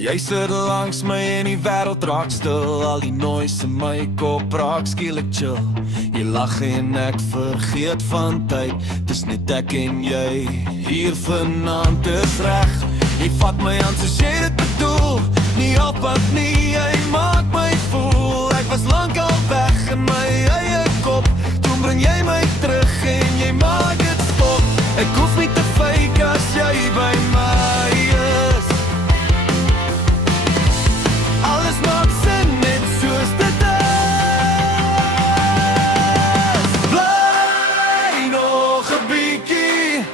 Jy sit langs my en die wêreld raak stil. Al die noise in my kop raak skielik chill. Jy lag en ek vergeet van tyd. Dis net ek en jy hier vanaand is reg. Jy vat my aan soos jy dit bedoel. Nie op wat nie, jy maak my voel. Ek was lang al weg in my eie kop. Toe bring jy my terug en jy maak dit stop. Ek hoef nie te fake as jy by my is. Alles maak sin net soos dit is. Bly nog 'n bietjie,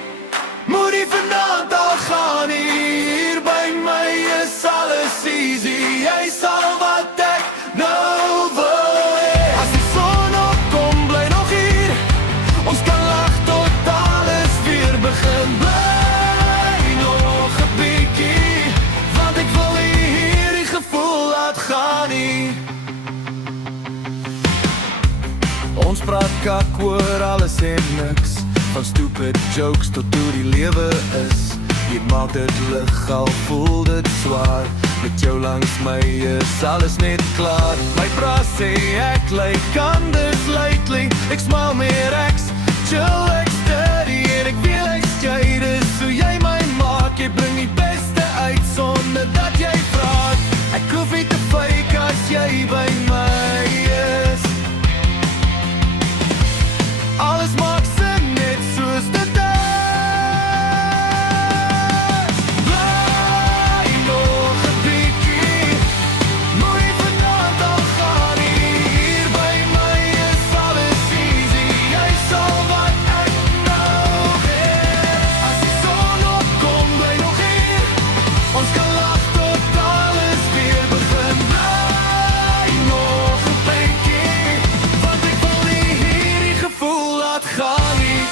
moet nie vanaand al gaan nie. Hier by my is alles easy. Jy sal wat ek nou wil hê. As die son opkom, bly nog hier. Ons kan lag tot alles weer begin. Bly nog 'n bietjie, want ek wil nie hierdie gevoel laat gaan nie. Ons praat kak oor alles en niks, van stupid jokes tot hoe die lewe is. Jy maak dit lig al voel dit swaar. Met jou langs my is alles net klaar. My bra sê ek lyk anders lately. Ek smile meer, ek's chill, ek steady. En ek wil ek jy, dis hoe jy my maak. Jy bring die beste uit sonder dat jy praat. Ek hoef nie te fake as jy by my is. Alles maak sin net soos dit is. Bly nog 'n bietjie, moet nie vanaand al gaan nie. Hier by my is alles easy. Jy sal wat ek nou gee. As die son opkom, bly nog hier. Ons kan lag tot alles weer begin. Bly nog 'n bietjie, want ek wil nie hierdie gevoel laat gaan nie.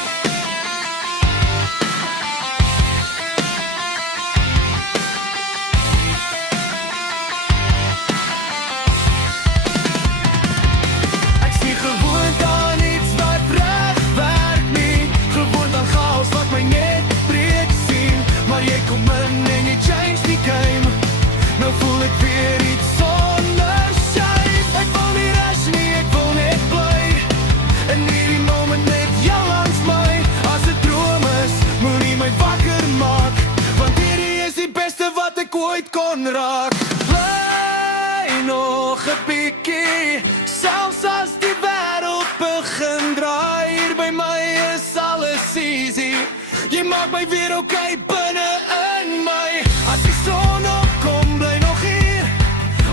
Ek sien gewoond aan iets wat reg werk nie. Gewoond aan chaos wat my net breek sien. Maar jy kom in en jy change die game. Nou voel ek weer iets sonder shame. Ek wil nie rush nie, ek wil net bly. In hierdie moment net jou langs my. As dit droom is, moenie my wakker maak. Want hierdie is die beste wat ek ooit kon raak. Bly nog 'n bietjie, selfs as die wêreld begin draai. Hier by my is alles easy. Jy maak my weer okay binne in my. As die son opkom, bly nog hier.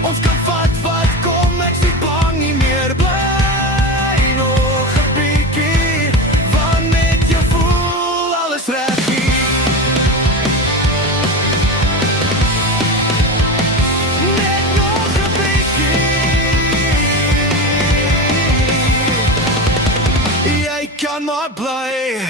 Ons kan vat wat kom, ek's nie bang nie meer. Bly nog 'n bietjie, want met jou voel alles reg hier. Net nog 'n bietjie, jy kan maar bly.